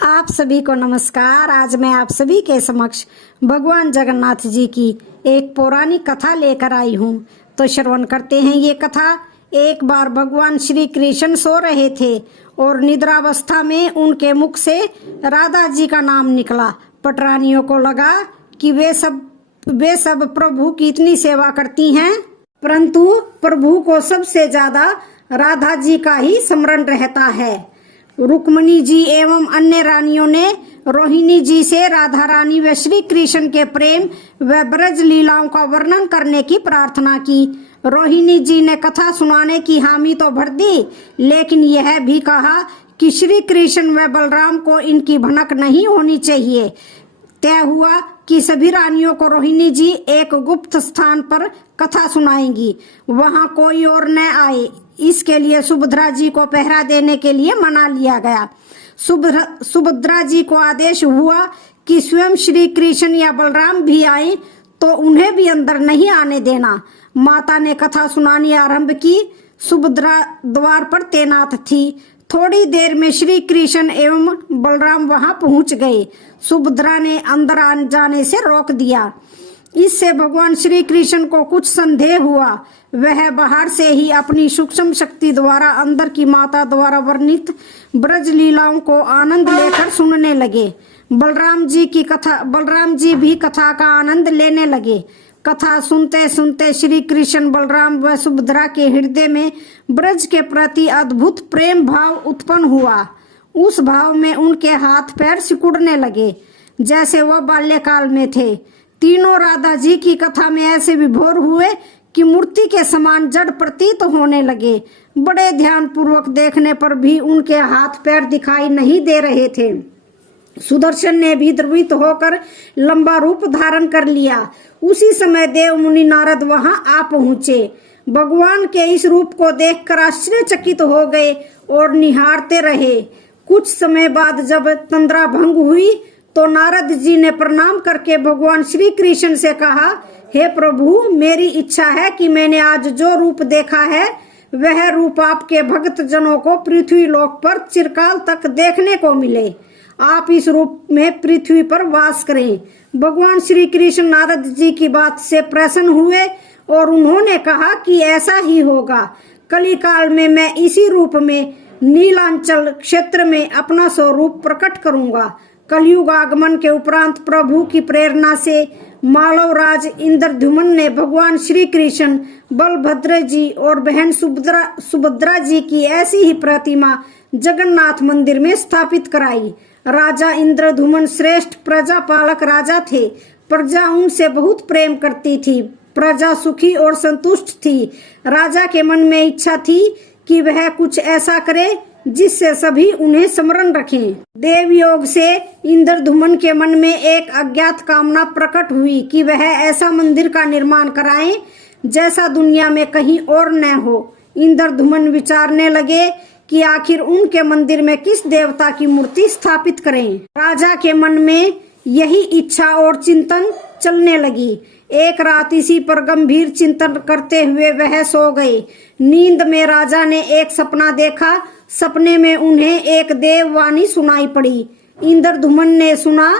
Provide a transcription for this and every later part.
आप सभी को नमस्कार। आज मैं आप सभी के समक्ष भगवान जगन्नाथ जी की एक पौराणिक कथा लेकर आई हूँ। तो श्रवण करते हैं ये कथा। एक बार भगवान श्री कृष्ण सो रहे थे और निद्रावस्था में उनके मुख से राधा जी का नाम निकला। पटरानियों को लगा कि वे सब प्रभु की इतनी सेवा करती हैं, परंतु प्रभु को सबसे ज्यादा राधा जी का ही स्मरण रहता है। रुक्मिणी जी एवं अन्य रानियों ने रोहिणी जी से राधा रानी व श्री कृष्ण के प्रेम व ब्रज लीलाओं का वर्णन करने की प्रार्थना की। रोहिणी जी ने कथा सुनाने की हामी तो भर दी, लेकिन यह भी कहा कि श्री कृष्ण व बलराम को इनकी भनक नहीं होनी चाहिए। तय हुआ कि सभी रानियों को रोहिणी जी एक गुप्त स्थान पर कथा सुनाएंगी, वहां कोई और न आए। इसके लिए सुभद्रा जी को पहरा देने के लिए मना लिया गया। सुभद्रा जी को आदेश हुआ कि स्वयं श्री कृष्ण या बलराम भी आए तो उन्हें भी अंदर नहीं आने देना। माता ने कथा सुनानी आरंभ की। सुभद्रा द्वार पर तैनात थी। थोड़ी देर में श्री कृष्ण एवं बलराम वहां पहुंच गए। सुभद्रा ने अंदर आने जाने से रोक दिया। इससे भगवान श्री कृष्ण को कुछ संदेह हुआ। वह बाहर से ही अपनी सूक्ष्म शक्ति द्वारा अंदर की माता द्वारा वर्णित ब्रज लीलाओं को आनंद लेकर सुनने लगे। बलराम जी भी कथा का आनंद लेने लगे। कथा सुनते सुनते श्री कृष्ण बलराम व सुभद्रा के हृदय में ब्रज के प्रति अद्भुत प्रेम भाव उत्पन्न हुआ। उस भाव में उनके हाथ पैर सिकुड़ने लगे जैसे वह बाल्यकाल में थे। तीनों राधा जी की कथा में ऐसे विभोर हुए कि मूर्ति के समान जड़ प्रतीत होने लगे। बड़े ध्यान पूर्वक देखने पर भी उनके हाथ पैर दिखाई नहीं दे रहे थे। सुदर्शन ने भी द्रवित होकर लंबा रूप धारण कर लिया। उसी समय देव मुनि नारद वहां आ पहुंचे। भगवान के इस रूप को देखकर आश्चर्यचकित हो गए और निहारते रहे। कुछ समय बाद जब तंद्रा भंग हुई तो नारद जी ने प्रणाम करके भगवान श्री कृष्ण से कहा, हे प्रभु, मेरी इच्छा है कि मैंने आज जो रूप देखा है वह रूप आपके भक्त जनों को पृथ्वी लोक पर चिरकाल तक देखने को मिले। आप इस रूप में पृथ्वी पर वास करें। भगवान श्री कृष्ण नारद जी की बात से प्रसन्न हुए और उन्होंने कहा कि ऐसा ही होगा। कलिकाल में मैं इसी रूप में नीलांचल क्षेत्र में अपना स्वरूप प्रकट करूंगा। कलयुग आगमन के उपरांत प्रभु की प्रेरणा से मालव राज इंद्रद्युम्न ने भगवान श्री कृष्ण, बलभद्र जी और बहन सुभद्रा जी की ऐसी ही प्रतिमा जगन्नाथ मंदिर में स्थापित कराई। राजा इंद्रद्युम्न श्रेष्ठ प्रजा पालक राजा थे। प्रजा उनसे बहुत प्रेम करती थी। प्रजा सुखी और संतुष्ट थी। राजा के मन में इच्छा थी कि वह कुछ ऐसा करे जिससे सभी उन्हें स्मरण रखें। देव योग से इंद्रद्युम्न के मन में एक अज्ञात कामना प्रकट हुई कि वह ऐसा मंदिर का निर्माण कराएं जैसा दुनिया में कहीं और न हो। इंद्रद्युम्न विचारने लगे कि आखिर उनके मंदिर में किस देवता की मूर्ति स्थापित करें। राजा के मन में यही इच्छा और चिंतन चलने लगी। एक रात इसी पर गंभीर चिंतन करते हुए वह सो गए। नींद में राजा ने एक सपना देखा। सपने में उन्हें एक देववाणी सुनाई पड़ी। इंद्रद्युम्न ने सुना,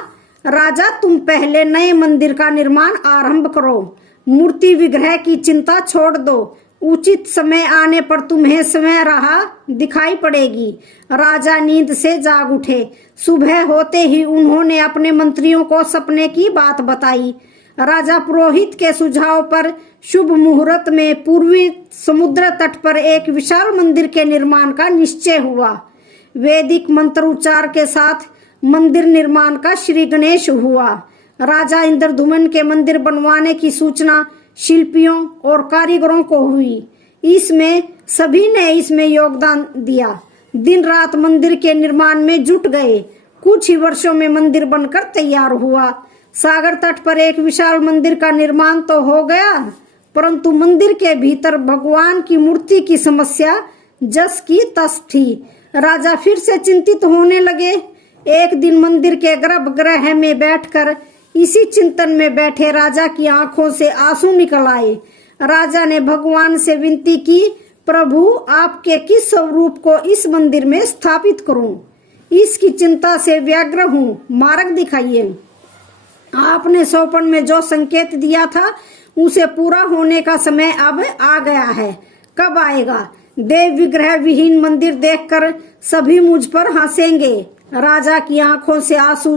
राजा, तुम पहले नए मंदिर का निर्माण आरंभ करो। मूर्ति विग्रह की चिंता छोड़ दो। उचित समय आने पर तुम्हें स्वयं राह दिखाई पड़ेगी। राजा नींद से जाग उठे। सुबह होते ही उन्होंने अपने मंत्रियों को सपने की बात बताई। राजा पुरोहित के सुझाव पर शुभ मुहूर्त में पूर्वी समुद्र तट पर एक विशाल मंदिर के निर्माण का निश्चय हुआ। वैदिक मंत्र उच्चार के साथ मंदिर निर्माण का श्री गणेश हुआ। राजा इंद्रद्युम्न के मंदिर बनवाने की सूचना शिल्पियों और कारीगरों को हुई। इसमें सभी ने इसमें योगदान दिया। दिन रात मंदिर के निर्माण में जुट गए। कुछ ही वर्षों में मंदिर बनकर तैयार हुआ। सागर तट पर एक विशाल मंदिर का निर्माण तो हो गया, परंतु मंदिर के भीतर भगवान की मूर्ति की समस्या जस की तस थी। राजा फिर से चिंतित होने लगे। एक दिन मंदिर के गर्भगृह में बैठकर इसी चिंतन में बैठे राजा की आंखों से आंसू निकल आए। राजा ने भगवान से विनती की, प्रभु, आपके किस स्वरूप को इस मंदिर में स्थापित करूं? इसकी चिंता से व्यग्र हूँ, मार्ग दिखाइए। आपने सोपन में जो संकेत दिया था उसे पूरा होने का समय अब आ गया है। कब आएगा? देव विग्रह विहीन मंदिर देखकर सभी मुझ पर हंसेंगे। राजा की आंखों से आंसू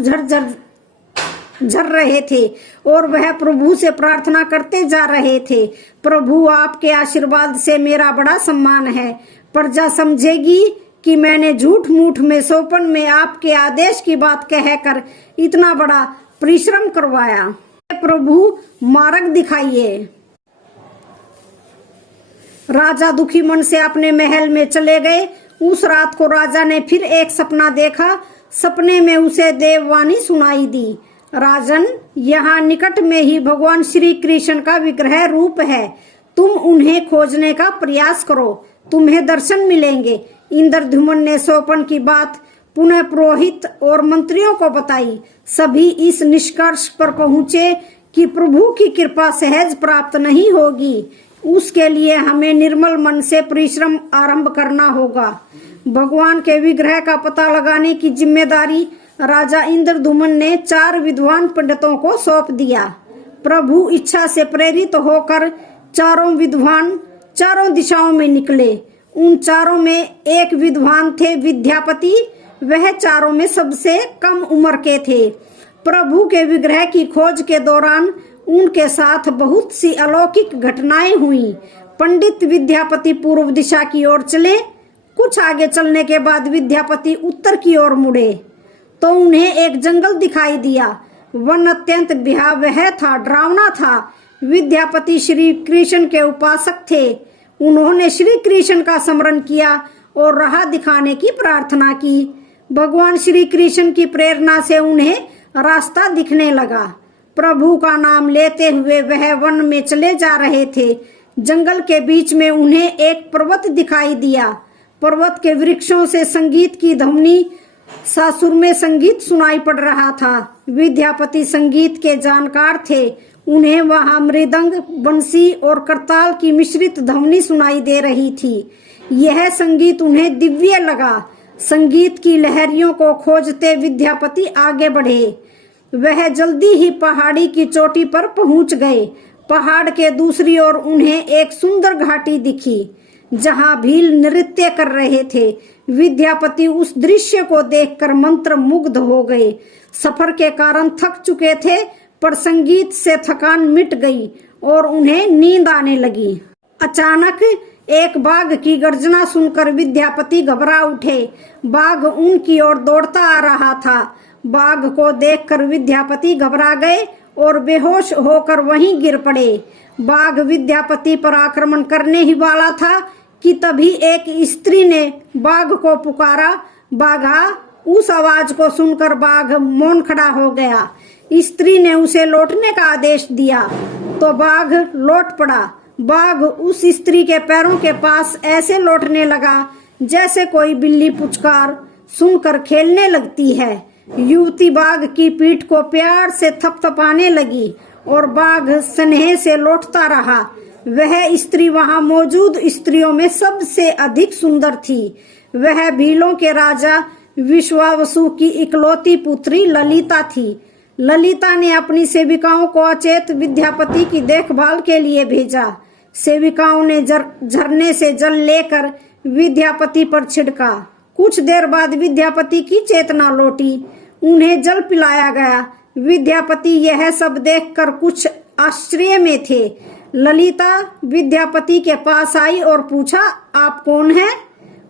झर रहे थे और वह प्रभु से प्रार्थना करते जा रहे थे, प्रभु आपके आशीर्वाद से मेरा बड़ा सम्मान है। प्रजा समझेगी कि मैंने झूठ मूठ में सोपन में आपके आदेश की बात कहकर इतना बड़ा परिश्रम करवाया। प्रभु मार्ग दिखाइए। राजा दुखी मन से अपने महल में चले गए। उस रात को राजा ने फिर एक सपना देखा। सपने में उसे देववाणी सुनाई दी, राजन, यहाँ निकट में ही भगवान श्री कृष्ण का विग्रह रूप है। तुम उन्हें खोजने का प्रयास करो, तुम्हें दर्शन मिलेंगे। इंद्रद्युम्न ने सोपन की बात पुनः पुरोहित और मंत्रियों को बताई। सभी इस निष्कर्ष पर पहुंचे कि प्रभु की कृपा सहज प्राप्त नहीं होगी, उसके लिए हमें निर्मल मन से परिश्रम आरंभ करना होगा। भगवान के विग्रह का पता लगाने की जिम्मेदारी राजा इंद्रद्युम्न ने 4 विद्वान पंडितों को सौंप दिया। प्रभु इच्छा से प्रेरित होकर चारों विद्वान चारों दिशाओं में निकले। उन चारों में एक विद्वान थे विद्यापति, वह चारों में सबसे कम उम्र के थे। प्रभु के विग्रह की खोज के दौरान उनके साथ बहुत सी अलौकिक घटनाएं हुई। पंडित विद्यापति पूर्व दिशा की ओर चले। कुछ आगे चलने के बाद विद्यापति उत्तर की ओर मुड़े तो उन्हें एक जंगल दिखाई दिया। वन अत्यंत भयावह था, डरावना था। विद्यापति श्री कृष्ण के उपासक थे। उन्होंने श्री कृष्ण का स्मरण किया और राह दिखाने की प्रार्थना की। भगवान श्री कृष्ण की प्रेरणा से उन्हें रास्ता दिखने लगा। प्रभु का नाम लेते हुए वह वन में चले जा रहे थे। जंगल के बीच में उन्हें एक पर्वत दिखाई दिया। पर्वत के वृक्षों से संगीत की ध्वनि सासुर में संगीत सुनाई पड़ रहा था। विद्यापति संगीत के जानकार थे। उन्हें वहां मृदंग, बंसी और करताल की मिश्रित ध्वनि सुनाई दे रही थी। यह संगीत उन्हें दिव्य लगा। संगीत की लहरियों को खोजते विद्यापति आगे बढ़े। वह जल्दी ही पहाड़ी की चोटी पर पहुंच गए। पहाड़ के दूसरी ओर उन्हें एक सुंदर घाटी दिखी जहां भील नृत्य कर रहे थे। विद्यापति उस दृश्य को देखकर मंत्र मुग्ध हो गए। सफर के कारण थक चुके थे, पर संगीत से थकान मिट गई और उन्हें नींद आने लगी। अचानक एक बाघ की गर्जना सुनकर विद्यापति घबरा उठे। बाघ उनकी ओर दौड़ता आ रहा था। बाघ को देखकर विद्यापति घबरा गए और बेहोश होकर वहीं गिर पड़े। बाघ विद्यापति पर आक्रमण करने ही वाला था कि तभी एक स्त्री ने बाघ को पुकारा, बाघा। उस आवाज को सुनकर बाघ मौन खड़ा हो गया। स्त्री ने उसे लौटने का आदेश दिया तो बाघ लौट पड़ा। बाघ उस स्त्री के पैरों के पास ऐसे लौटने लगा जैसे कोई बिल्ली पुचकार सुनकर खेलने लगती है। युवती बाघ की पीठ को प्यार से थपथपाने लगी और बाघ स्नेह से लौटता रहा। वह स्त्री वहां मौजूद स्त्रियों में सबसे अधिक सुंदर थी। वह भीलों के राजा विश्वावसु की इकलौती पुत्री ललिता थी। ललिता ने अपनी सेविकाओं को अचेत विद्यापति की देखभाल के लिए भेजा। सेविकाओं ने झरने से जल लेकर विद्यापति पर छिड़का। कुछ देर बाद विद्यापति की चेतना लौटी। उन्हें जल पिलाया गया। विद्यापति यह सब देखकर कुछ आश्चर्य में थे। ललिता विद्यापति के पास आई और पूछा, आप कौन हैं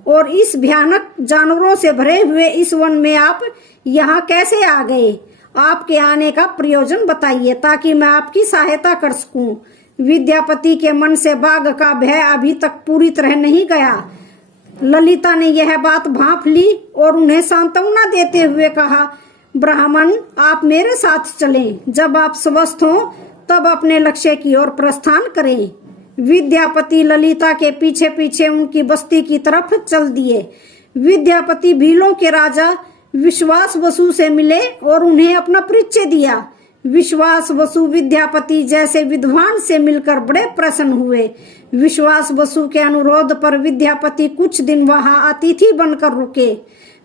और इस भयानक जानवरों से भरे हुए इस वन में आप यहाँ कैसे आ गए? आपके आने का प्रयोजन बताइए ताकि मैं आपकी सहायता कर सकूं। विद्यापति के मन से बाघ का भय अभी तक पूरी तरह नहीं गया। ललिता ने यह बात भांप ली और उन्हें सांत्वना देते हुए कहा, ब्राह्मण, आप मेरे साथ चलें। जब आप स्वस्थ हों तब अपने लक्ष्य की ओर प्रस्थान करें। विद्यापति ललिता के पीछे पीछे उनकी बस्ती की तरफ चल दिए। विद्यापति भीलों के राजा विश्वास वसु से मिले और उन्हें अपना परिचय दिया। विश्वास वसु विद्यापति जैसे विद्वान से मिलकर बड़े प्रसन्न हुए। विश्वास वसु के अनुरोध पर विद्यापति कुछ दिन वहां अतिथि बनकर रुके।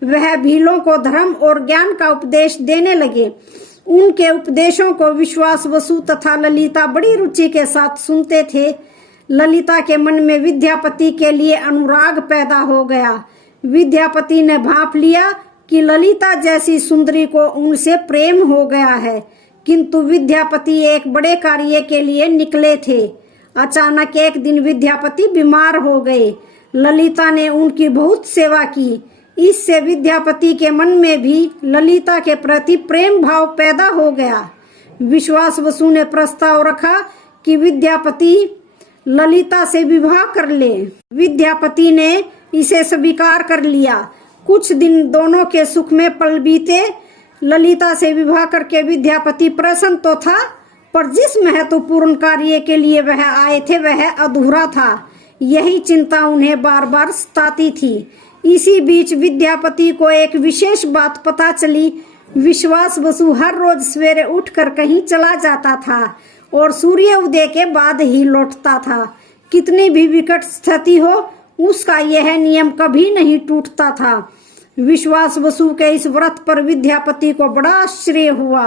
वह भीलों को धर्म और ज्ञान का उपदेश देने लगे। उनके उपदेशों को विश्वास बसु तथा ललिता बड़ी रुचि के साथ सुनते थे। ललिता के मन में विद्यापति के लिए अनुराग पैदा हो गया। विद्यापति ने भांप लिया कि ललिता जैसी सुंदरी को उनसे प्रेम हो गया है, किंतु विद्यापति एक बड़े कार्य के लिए निकले थे। अचानक एक दिन विद्यापति बीमार हो गए। ललिता ने उनकी बहुत सेवा की। इससे विद्यापति के मन में भी ललिता के प्रति प्रेम भाव पैदा हो गया। विश्वास बसु ने प्रस्ताव रखा कि विद्यापति ललिता से विवाह कर ले। विद्यापति ने इसे स्वीकार कर लिया। कुछ दिन दोनों के सुख में पल बीते। ललिता से विवाह करके विद्यापति प्रसन्न तो था, पर जिस महत्वपूर्ण कार्य के लिए वह आए थे वह अधूरा था। यही चिंता उन्हें बार बार सताती थी। इसी बीच विद्यापति को एक विशेष बात पता चली। विश्वास बसु हर रोज सवेरे उठकर कहीं चला जाता था और सूर्य उदय के बाद ही लौटता था। कितनी भी विकट स्थिति हो, उसका यह नियम कभी नहीं टूटता था। विश्वास बसु के इस व्रत पर विद्यापति को बड़ा आश्चर्य हुआ।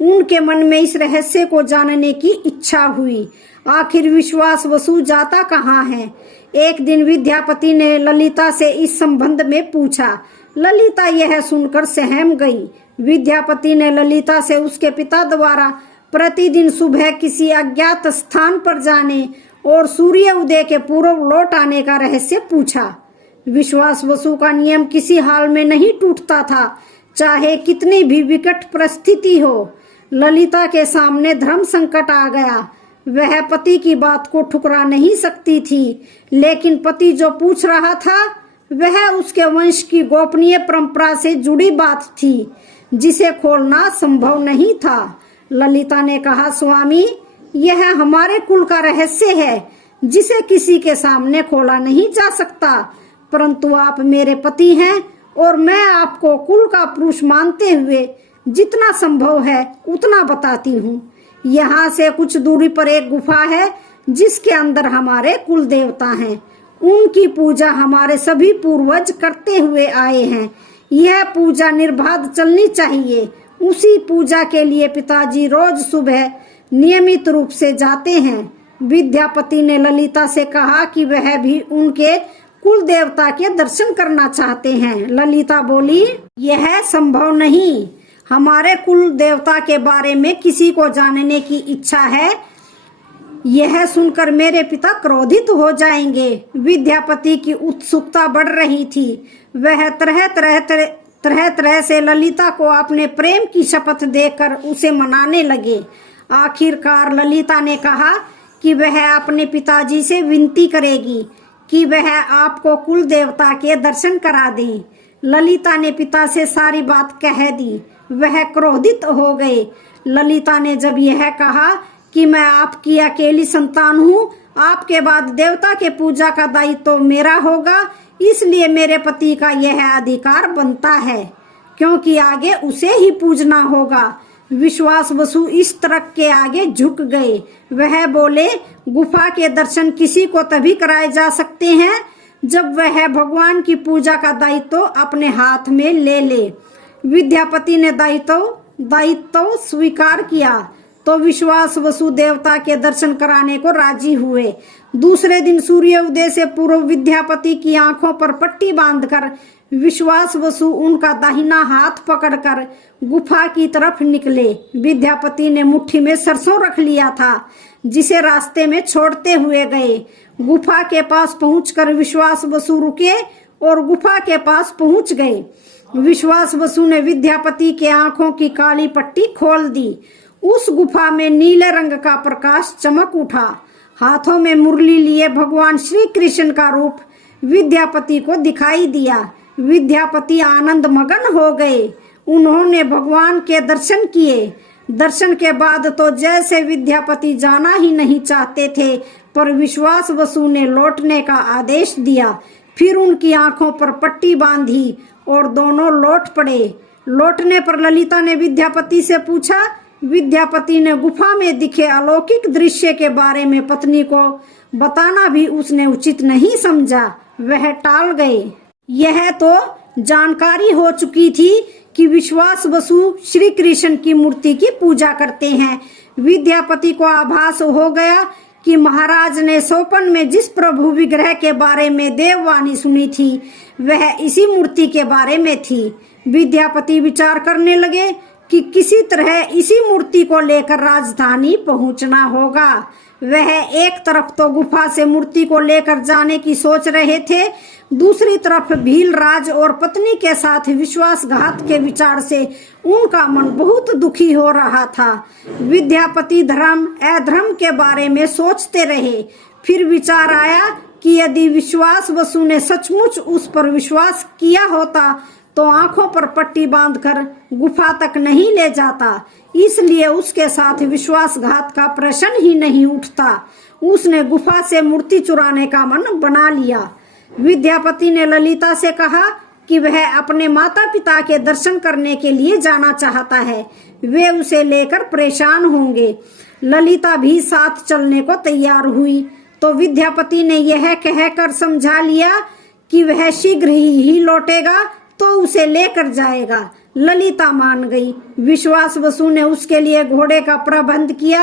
उनके मन में इस रहस्य को जानने की इच्छा हुई। आखिर विश्वास बसु जाता कहाँ है? एक दिन विद्यापति ने ललिता से इस संबंध में पूछा। ललिता यह सुनकर सहम गई। विद्यापति ने ललिता से उसके पिता द्वारा प्रतिदिन सुबह किसी अज्ञात स्थान पर जाने और सूर्य उदय के पूर्व लौट आने का रहस्य पूछा। विश्वास बसु का नियम किसी हाल में नहीं टूटता था, चाहे कितनी भी विकट परिस्थिति हो। ललिता के सामने धर्म संकट आ गया। वह पति की बात को ठुकरा नहीं सकती थी, लेकिन पति जो पूछ रहा था वह उसके वंश की गोपनीय परंपरा से जुड़ी बात थी, जिसे खोलना संभव नहीं था। ललिता ने कहा, स्वामी, यह हमारे कुल का रहस्य है जिसे किसी के सामने खोला नहीं जा सकता, परंतु आप मेरे पति हैं और मैं आपको कुल का पुरुष मानते हुए जितना संभव है उतना बताती हूँ। यहाँ से कुछ दूरी पर एक गुफा है जिसके अंदर हमारे कुल देवता हैं। उनकी पूजा हमारे सभी पूर्वज करते हुए आए हैं। यह पूजा निर्बाध चलनी चाहिए। उसी पूजा के लिए पिताजी रोज सुबह नियमित रूप से जाते हैं। विद्यापति ने ललिता से कहा कि वह भी उनके कुल देवता के दर्शन करना चाहते हैं। ललिता बोली, यह संभव नहीं। हमारे कुल देवता के बारे में किसी को जानने की इच्छा है, यह सुनकर मेरे पिता क्रोधित हो जाएंगे। विद्यापति की उत्सुकता बढ़ रही थी। वह तरह तरह से ललिता को अपने प्रेम की शपथ देकर उसे मनाने लगे। आखिरकार ललिता ने कहा कि वह अपने पिताजी से विनती करेगी कि वह आपको कुल देवता के दर्शन करा दें। ललिता ने पिता से सारी बात कह दी। वह क्रोधित हो गए। ललिता ने जब यह कहा कि मैं आपकी अकेली संतान हूँ, आपके बाद देवता के पूजा का दायित्व तो मेरा होगा, इसलिए मेरे पति का यह अधिकार बनता है, क्योंकि आगे उसे ही पूजना होगा। विश्वास बसु इस तर्क के आगे झुक गए। वह बोले, गुफा के दर्शन किसी को तभी कराए जा सकते हैं जब वह भगवान की पूजा का दायित्व अपने हाथ में ले ले। विद्यापति ने दायित्व स्वीकार किया तो विश्वास बसु देवता के दर्शन कराने को राजी हुए। दूसरे दिन सूर्य उदय से पूर्व विद्यापति की आंखों पर पट्टी बांधकर विश्वास बसु उनका दाहिना हाथ पकड़कर गुफा की तरफ निकले। विद्यापति ने मुट्ठी में सरसों रख लिया था, जिसे रास्ते में छोड़ते हुए गए। गुफा के पास पहुंचकर विश्वास बसु रुके और गुफा के पास पहुंच गए। विश्वास बसु ने विद्यापति के आंखों की काली पट्टी खोल दी। उस गुफा में नीले रंग का प्रकाश चमक उठा। हाथों में मुरली लिए भगवान श्री कृष्ण का रूप विद्यापति को दिखाई दिया। विद्यापति आनंद मगन हो गए। उन्होंने भगवान के दर्शन किए। दर्शन के बाद तो जैसे विद्यापति जाना ही नहीं चाहते थे, पर विश्वास बसु ने लौटने का आदेश दिया। फिर उनकी आंखों पर पट्टी बांधी और दोनों लौट पड़े। लौटने पर ललिता ने विद्यापति से पूछा। विद्यापति ने गुफा में दिखे अलौकिक दृश्य के बारे में पत्नी को बताना भी उसने उचित नहीं समझा। वह टाल गए। यह तो जानकारी हो चुकी थी कि विश्वास बसु श्री कृष्ण की मूर्ति की पूजा करते हैं। विद्यापति को आभास हो गया कि महाराज ने सोपन में जिस प्रभु विग्रह के बारे में देववाणी सुनी थी वह इसी मूर्ति के बारे में थी। विद्यापति विचार करने लगे कि किसी तरह इसी मूर्ति को लेकर राजधानी पहुंचना होगा। वह एक तरफ तो गुफा से मूर्ति को लेकर जाने की सोच रहे थे, दूसरी तरफ भीलराज और पत्नी के साथ विश्वासघात के विचार से उनका मन बहुत दुखी हो रहा था। विद्यापति धर्म अधर्म के बारे में सोचते रहे। फिर विचार आया कि यदि विश्वास बसु ने सचमुच उस पर विश्वास किया होता तो आंखों पर पट्टी बांधकर गुफा तक नहीं ले जाता, इसलिए उसके साथ विश्वासघात का प्रश्न ही नहीं उठता। उसने गुफा से मूर्ति चुराने का मन बना लिया। विद्यापति ने ललिता से कहा कि वह अपने माता पिता के दर्शन करने के लिए जाना चाहता है, वे उसे लेकर परेशान होंगे। ललिता भी साथ चलने को तैयार हुई तो विद्यापति ने यह कहकर समझा लिया कि वह शीघ्र ही लौटेगा तो उसे लेकर जाएगा। ललिता मान गई। विश्वास बसु ने उसके लिए घोड़े का प्रबंध किया।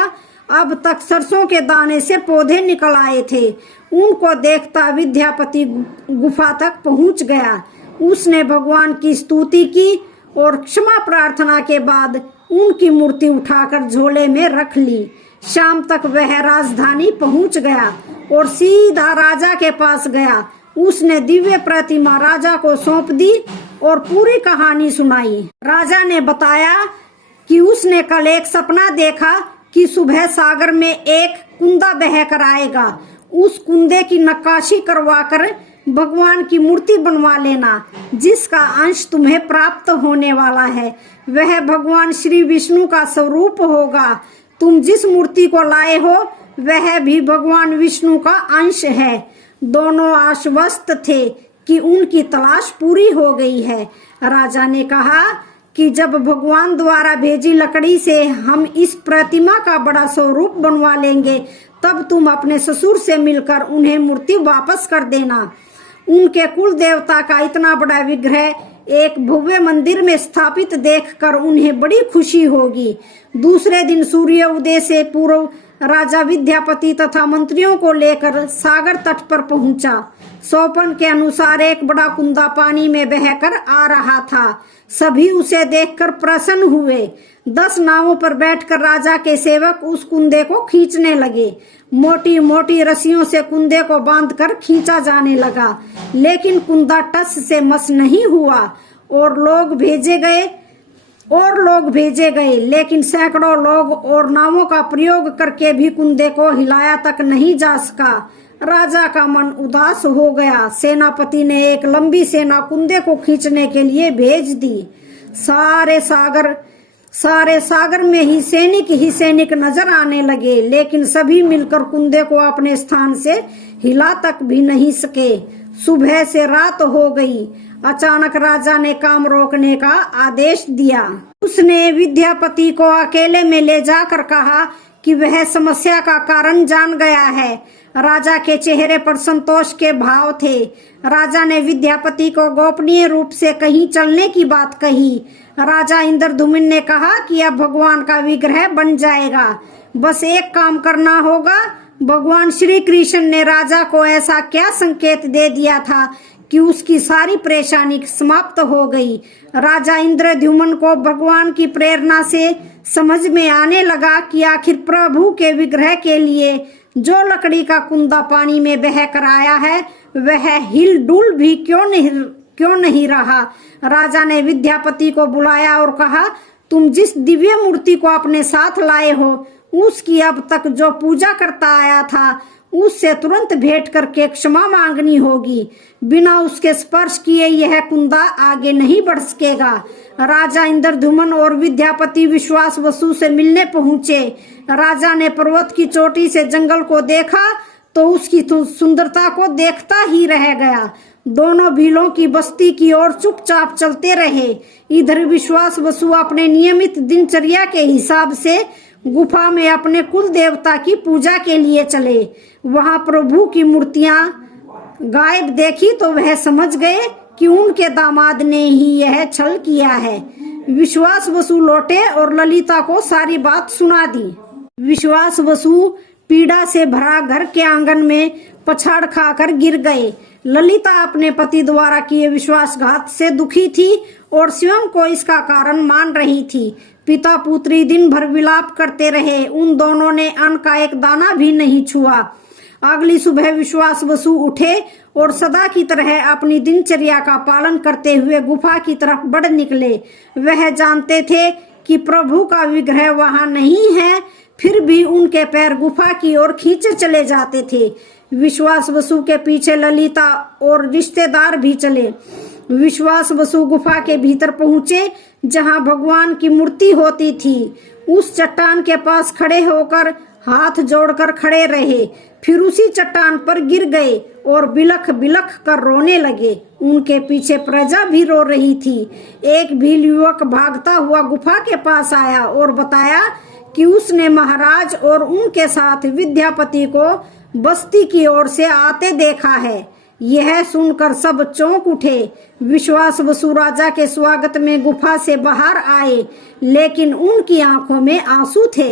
अब तक सरसों के दाने से पौधे निकल आए थे। उनको देखता विद्यापति गुफा तक पहुंच गया। उसने भगवान की स्तुति की और क्षमा प्रार्थना के बाद उनकी मूर्ति उठाकर झोले में रख ली। शाम तक वह राजधानी पहुंच गया और सीधा राजा के पास गया। उसने दिव्य प्रतिमा राजा को सौंप दी और पूरी कहानी सुनाई। राजा ने बताया कि उसने कल एक सपना देखा कि सुबह सागर में एक कुंदा बह कर आएगा। उस कुंदे की नक्काशी करवाकर भगवान की मूर्ति बनवा लेना, जिसका अंश तुम्हें प्राप्त होने वाला है। वह भगवान श्री विष्णु का स्वरूप होगा। तुम जिस मूर्ति को लाए हो वह भी भगवान विष्णु का अंश है। दोनों आश्वस्त थे कि उनकी तलाश पूरी हो गई है। राजा ने कहा कि जब भगवान द्वारा भेजी लकड़ी से हम इस प्रतिमा का बड़ा स्वरूप बनवा लेंगे तब तुम अपने ससुर से मिलकर उन्हें मूर्ति वापस कर देना। उनके कुल देवता का इतना बड़ा विग्रह एक भव्य मंदिर में स्थापित देखकर उन्हें बड़ी खुशी होगी। दूसरे दिन सूर्य उदय से पूर्व राजा विद्यापति तथा मंत्रियों को लेकर सागर तट पर पहुंचा। सोपन के अनुसार एक बड़ा कुंदा पानी में बहकर आ रहा था। सभी उसे देखकर प्रसन्न हुए। 10 नावों पर बैठकर राजा के सेवक उस कुंदे को खींचने लगे। मोटी मोटी रस्सियों से कुंदे को बांधकर खींचा जाने लगा, लेकिन कुंदा टस से मस नहीं हुआ। और लोग भेजे गए, लेकिन सैकड़ों लोग और नावों का प्रयोग करके भी कुंदे को हिलाया तक नहीं जा सका। राजा का मन उदास हो गया। सेनापति ने एक लंबी सेना कुंदे को खींचने के लिए भेज दी। सारे सागर में ही सैनिक नजर आने लगे, लेकिन सभी मिलकर कुंदे को अपने स्थान से हिला तक भी नहीं सके। सुबह से रात हो गई। अचानक राजा ने काम रोकने का आदेश दिया। उसने विद्यापति को अकेले में ले जाकर कहा कि वह समस्या का कारण जान गया है। राजा के चेहरे पर संतोष के भाव थे। राजा ने विद्यापति को गोपनीय रूप से कहीं चलने की बात कही। राजा इंद्रद्युम्न ने कहा कि अब भगवान का विग्रह बन जाएगा, बस एक काम करना होगा। भगवान श्री कृष्ण ने राजा को ऐसा क्या संकेत दे दिया था कि उसकी सारी परेशानी समाप्त हो गई। राजा इंद्रद्युम्न को भगवान की प्रेरणा से समझ में आने लगा कि आखिर प्रभु के विग्रह के लिए जो लकड़ी का कुंदा पानी में बह कर आया है वह हिल डुल भी क्यों नहीं रहा। राजा ने विद्यापति को बुलाया और कहा, तुम जिस दिव्य मूर्ति को अपने साथ लाए हो उसकी अब तक जो पूजा करता आया था उससे तुरंत भेंट करके क्षमा मांगनी होगी। बिना उसके स्पर्श किए यह कुंदा आगे नहीं बढ़ सकेगा। राजा इंद्रद्युम्न और विद्यापति विश्वास बसु से मिलने पहुंचे। राजा ने पर्वत की चोटी से जंगल को देखा तो उसकी सुंदरता को देखता ही रह गया। दोनों भीलों की बस्ती की ओर चुपचाप चलते रहे। इधर विश्वास बसु अपने नियमित दिनचर्या के हिसाब से गुफा में अपने कुल देवता की पूजा के लिए चले। वहां प्रभु की मूर्तियां गायब देखी तो वह समझ गए कि उनके दामाद ने ही यह छल किया है। विश्वास बसु लौटे और ललिता को सारी बात सुना दी। विश्वास बसु पीड़ा से भरा घर के आंगन में पछाड़ खाकर गिर गए। ललिता अपने पति द्वारा किए विश्वासघात से दुखी थी और स्वयं को इसका कारण मान रही थी। पिता पुत्री दिन भर विलाप करते रहे। उन दोनों ने अन्न का एक दाना भी नहीं छुआ। अगली सुबह विश्वास बसु उठे और सदा की तरह अपनी दिनचर्या का पालन करते हुए गुफा की तरफ बढ़ निकले। वह जानते थे कि प्रभु का विग्रह वहां नहीं है, फिर भी उनके पैर गुफा की ओर खींचे चले जाते थे। विश्वास बसु के पीछे ललिता और रिश्तेदार भी चले। विश्वास बसु गुफा के भीतर पहुंचे जहां भगवान की मूर्ति होती थी। उस चट्टान के पास खड़े होकर हाथ जोड़कर खड़े रहे, फिर उसी चट्टान पर गिर गए और बिलख बिलख कर रोने लगे। उनके पीछे प्रजा भी रो रही थी। एक भील युवक भागता हुआ गुफा के पास आया और बताया कि उसने महाराज और उनके साथ विद्यापति को बस्ती की ओर से आते देखा है। यह सुनकर सब चौंक उठे। विश्वास बसु राजा के स्वागत में गुफा से बाहर आए, लेकिन उनकी आंखों में आंसू थे।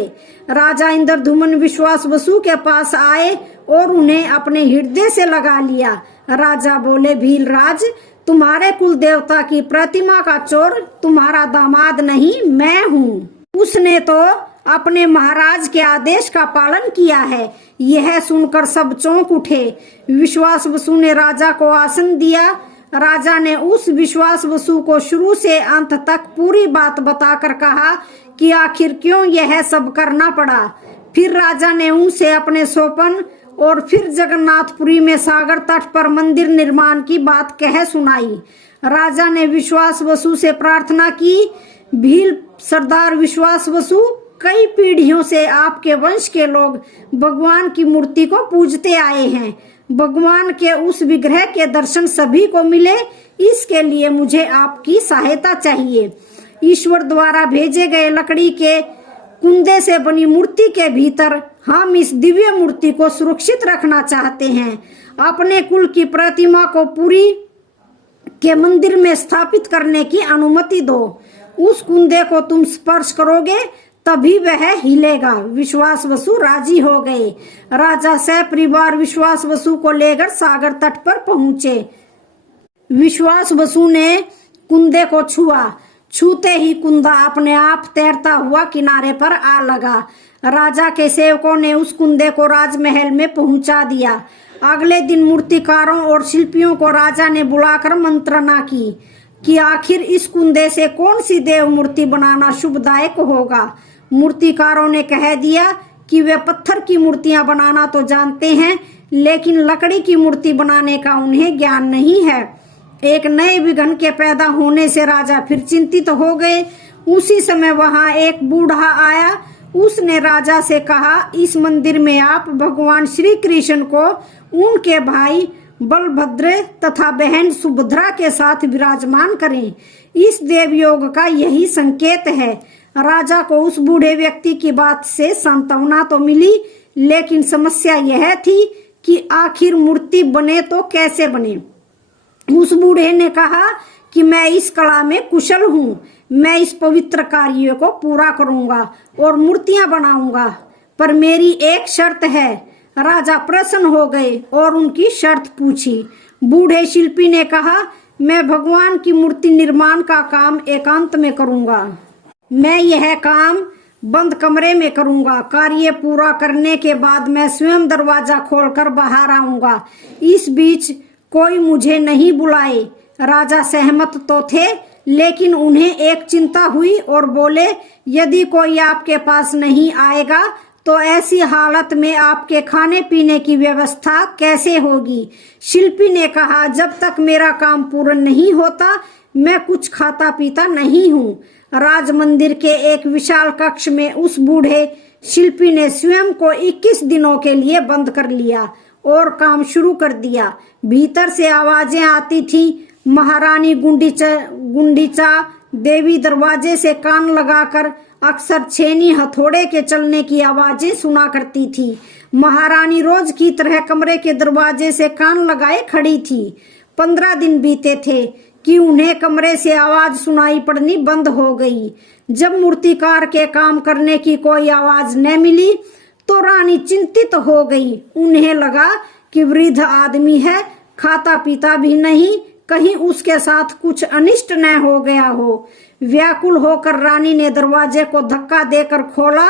राजा इंद्रधुमन विश्वास बसु के पास आए और उन्हें अपने हृदय से लगा लिया। राजा बोले, भीलराज, तुम्हारे कुल देवता की प्रतिमा का चोर तुम्हारा दामाद नहीं, मैं हूँ। उसने तो अपने महाराज के आदेश का पालन किया है। यह सुनकर सब चौंक उठे। विश्वास बसु ने राजा को आसन दिया। राजा ने उस विश्वास बसु को शुरू से अंत तक पूरी बात बताकर कहा कि आखिर क्यों यह सब करना पड़ा। फिर राजा ने उनसे अपने सोपन और फिर जगन्नाथपुरी में सागर तट पर मंदिर निर्माण की बात कह सुनाई। राजा ने विश्वास बसु से प्रार्थना की, भील सरदार विश्वास बसु, कई पीढ़ियों से आपके वंश के लोग भगवान की मूर्ति को पूजते आए हैं। भगवान के उस विग्रह के दर्शन सभी को मिले, इसके लिए मुझे आपकी सहायता चाहिए। ईश्वर द्वारा भेजे गए लकड़ी के कुंदे से बनी मूर्ति के भीतर हम इस दिव्य मूर्ति को सुरक्षित रखना चाहते हैं। अपने कुल की प्रतिमा को पुरी के मंदिर में स्थापित करने की अनुमति दो। उस कुंदे को तुम स्पर्श करोगे तभी वह हिलेगा। विश्वास बसु राजी हो गए। राजा सपरिवार विश्वास बसु को लेकर सागर तट पर पहुंचे। विश्वास बसु ने कुंदे को छुआ। छूते ही कुंदा अपने आप तैरता हुआ किनारे पर आ लगा। राजा के सेवकों ने उस कुंदे को राजमहल में पहुंचा दिया। अगले दिन मूर्तिकारों और शिल्पियों को राजा ने बुलाकर मंत्रणा की कि आखिर इस कुंदे से कौन सी देव मूर्ति बनाना शुभदायक होगा। मूर्तिकारों ने कह दिया कि वे पत्थर की मूर्तियां बनाना तो जानते हैं, लेकिन लकड़ी की मूर्ति बनाने का उन्हें ज्ञान नहीं है। एक नए विघ्न के पैदा होने से राजा फिर चिंतित हो गए। उसी समय वहां एक बूढ़ा आया। उसने राजा से कहा, इस मंदिर में आप भगवान श्री कृष्ण को उनके भाई बलभद्र तथा बहन सुभद्रा के साथ विराजमान करें। इस देवयोग का यही संकेत है। राजा को उस बूढ़े व्यक्ति की बात से सांत्वना तो मिली, लेकिन समस्या यह थी कि आखिर मूर्ति बने तो कैसे बने। उस बूढ़े ने कहा कि मैं इस कला में कुशल हूँ, मैं इस पवित्र कार्य को पूरा करूंगा और मूर्तियां बनाऊंगा, पर मेरी एक शर्त है। राजा प्रसन्न हो गए और उनकी शर्त पूछी। बूढ़े शिल्पी ने कहा, मैं भगवान की मूर्ति निर्माण का काम एकांत में करूंगा। मैं यह काम बंद कमरे में करूंगा। कार्य पूरा करने के बाद मैं स्वयं दरवाजा खोलकर बाहर आऊंगा। इस बीच कोई मुझे नहीं बुलाए। राजा सहमत तो थे, लेकिन उन्हें एक चिंता हुई और बोले, यदि कोई आपके पास नहीं आएगा तो ऐसी हालत में आपके खाने पीने की व्यवस्था कैसे होगी। शिल्पी ने कहा, जब तक मेरा काम पूर्ण नहीं होता मैं कुछ खाता पीता नहीं हूँ। राज मंदिर के एक विशाल कक्ष में उस बूढ़े शिल्पी ने स्वयं को 21 दिनों के लिए बंद कर लिया और काम शुरू कर दिया। भीतर से आवाजें आती थी। महारानी गुंडीचा देवी दरवाजे से कान लगाकर अक्सर छेनी हथौड़े के चलने की आवाजें सुना करती थी। महारानी रोज की तरह कमरे के दरवाजे से कान लगाए खड़ी थी, 15 दिन बीते थे कि उन्हें कमरे से आवाज सुनाई पड़नी बंद हो गई। जब मूर्तिकार के काम करने की कोई आवाज न मिली तो रानी चिंतित हो गई। उन्हें लगा कि वृद्ध आदमी है, खाता पीता भी नहीं, कहीं उसके साथ कुछ अनिष्ट न हो गया हो। व्याकुल होकर रानी ने दरवाजे को धक्का देकर खोला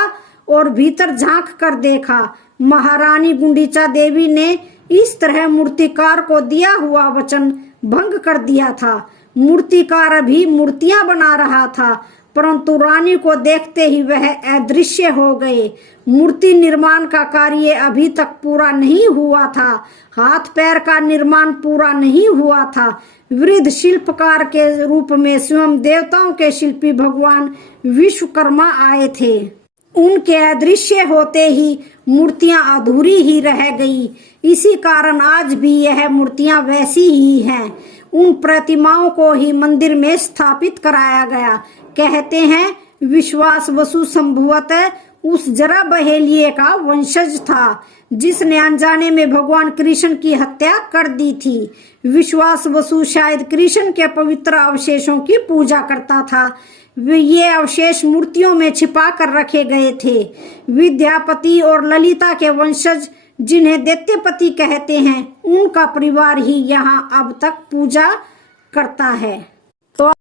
और भीतर झांक कर देखा। महारानी गुंडीचा देवी ने इस तरह मूर्तिकार को दिया हुआ वचन भंग कर दिया था। मूर्तिकार अभी मूर्तियां बना रहा था, परंतु रानी को देखते ही वह अदृश्य हो गए। मूर्ति निर्माण का कार्य अभी तक पूरा नहीं हुआ था, हाथ पैर का निर्माण पूरा नहीं हुआ था। वृद्ध शिल्पकार के रूप में स्वयं देवताओं के शिल्पी भगवान विश्वकर्मा आए थे। उनके अदृश्य होते ही मूर्तियां अधूरी ही रह गई। इसी कारण आज भी यह मूर्तियां वैसी ही हैं। उन प्रतिमाओं को ही मंदिर में स्थापित कराया गया। कहते हैं विश्वास वसु संभवतः उस जरा बहेलिए का वंशज था जिसने अनजाने में भगवान कृष्ण की हत्या कर दी थी। विश्वास वसु शायद कृष्ण के पवित्र अवशेषों की पूजा करता था। ये अवशेष मूर्तियों में छिपा कर रखे गए थे। विद्यापति और ललिता के वंशज जिन्हें दैत्यपति कहते हैं, उनका परिवार ही यहाँ अब तक पूजा करता है। तो